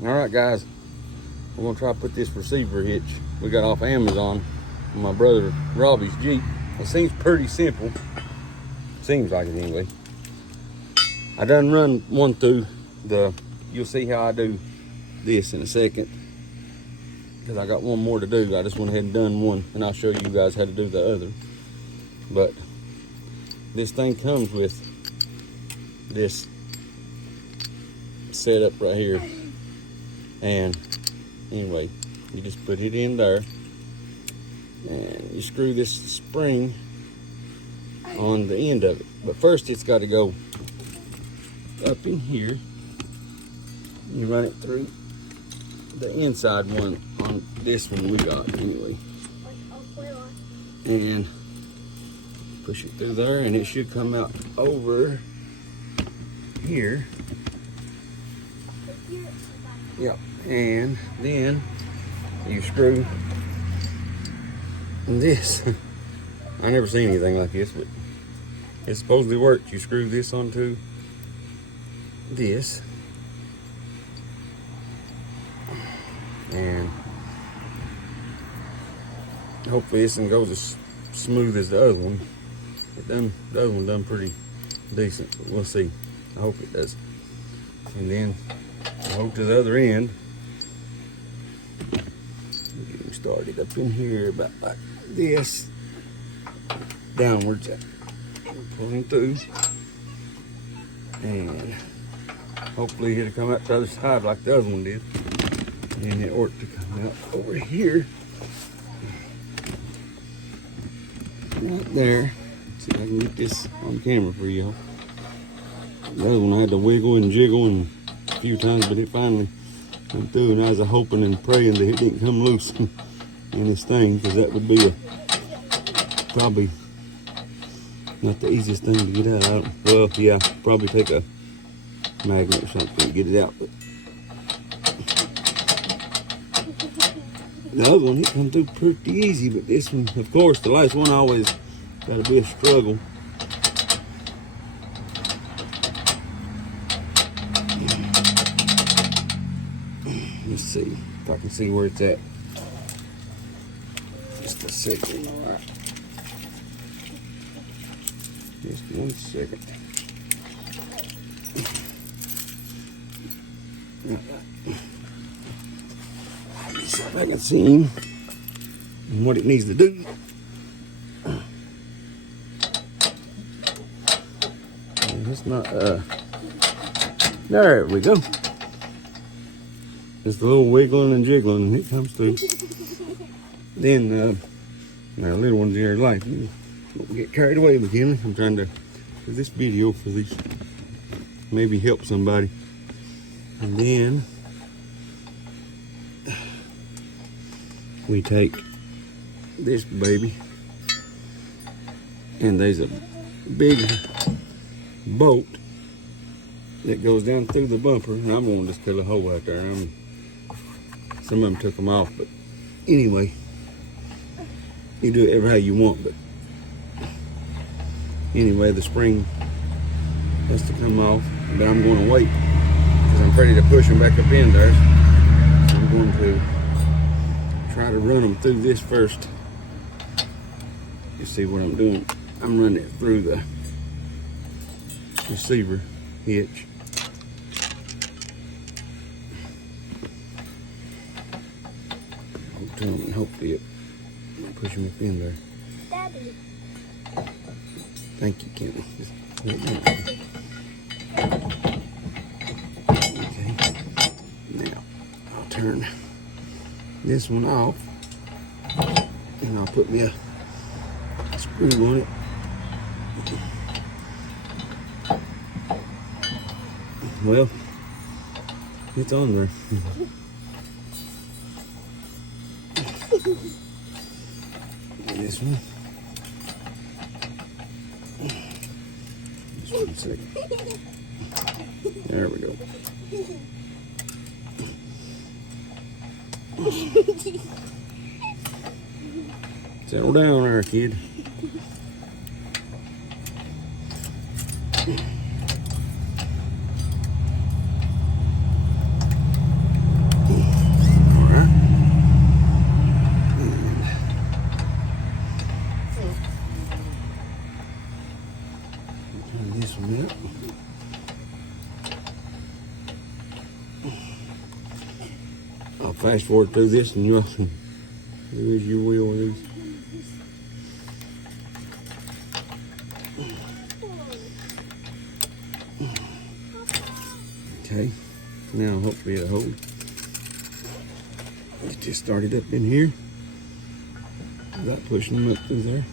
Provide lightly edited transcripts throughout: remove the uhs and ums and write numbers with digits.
Alright guys, we're gonna try to put this receiver hitch we got off Amazon from my brother Robbie's Jeep. It seems pretty simple. Seems like it anyway. I done run one through the, you'll see how I do this in a second, because I got one more to do. I just went ahead and done one, and I'll show you guys how to do the other. But this thing comes with this setup right here. And anyway, you just put it in there and you screw this spring on the end of it. But first it's got to go up in here. You run it through the inside one on this one we got anyway. And push it through there and it should come out over here. Yep. And then you screw this. I never seen anything like this, but it supposedly works. You screw this onto this, and hopefully this one goes as smooth as the other one. The other one done pretty decent, but we'll see. I hope it does. And then I hope to the other end. Getting started up in here about like this, downwards, pulling through, and hopefully it'll come out the other side like the other one did, and it ought to come out over here, right there. Let's see if I can get this on camera for y'all. The other one I had to wiggle and jiggle and a few times, but it finally went through, and I was hoping and praying that it didn't come loose in this thing, because that would be probably not the easiest thing to get out. Well, yeah, probably take a magnet or something to get it out. But the other one, it come through pretty easy, but this one, of course, the last one always got to be a struggle. Let's see if I can see where it's at. Just a second, all right. Just 1 second. Let's see if I can see him and what it needs to do. It's not, there we go. Just a little wiggling and jiggling, and it comes through. Then, our little ones in your life, you don't get carried away with him. I'm trying to do this video for these, maybe help somebody. And then we take this baby, and there's a big bolt that goes down through the bumper, and I'm going to just cut a hole out there. Some of them took them off, but anyway, you do it ever how you want. But anyway, the spring has to come off, but I'm going to wait because I'm ready to push them back up in there. So I'm going to try to run them through this first. You see what I'm doing? I'm running it through the receiver hitch. To them and hopefully it push them up in there. Daddy. Thank you, Kenny. Okay. Now I'll turn this one off, and I'll put me a screw on it. Well, it's on there. This one. Just 1 second. There we go. Settle down there, kid. I'll fast forward through this and y'all can do as you will with these. Okay, now hopefully it'll hold. Get this started up in here without pushing them up through there.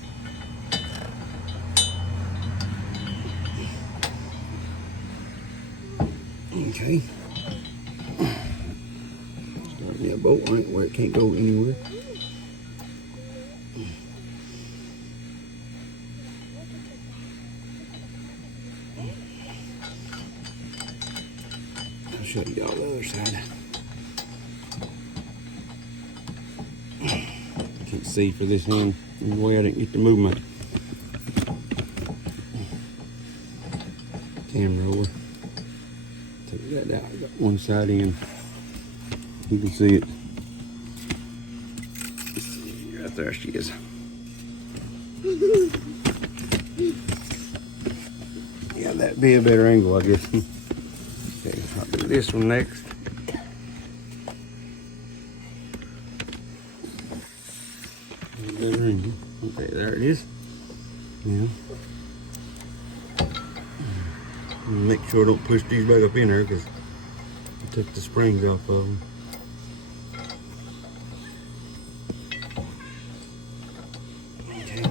Okay. Start me a bolt on it where it can't go anywhere. I'll show y'all the other side. Can't see for this hand. The way I didn't get the movement. Camera over. Take that out. I got one side in. You can see it. Right there she is. Yeah, that'd be a better angle, I guess. Okay, I'll do this one next. Better angle. Okay, there it is. Now, make sure I don't push these back up in there because I took the springs off of them. Okay.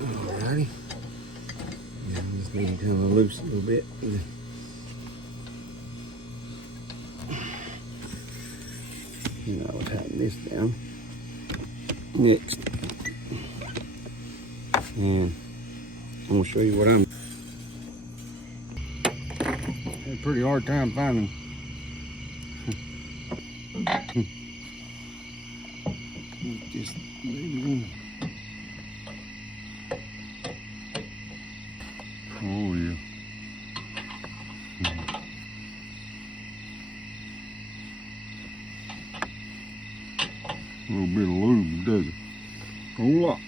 Alrighty. Yeah, just need to kind of loose a little bit. And I'll tighten this down next. And I'm going to show you what I'm. Had a pretty hard time finding. Just leave it in. Oh yeah. A little bit of lube does it. A whole lot.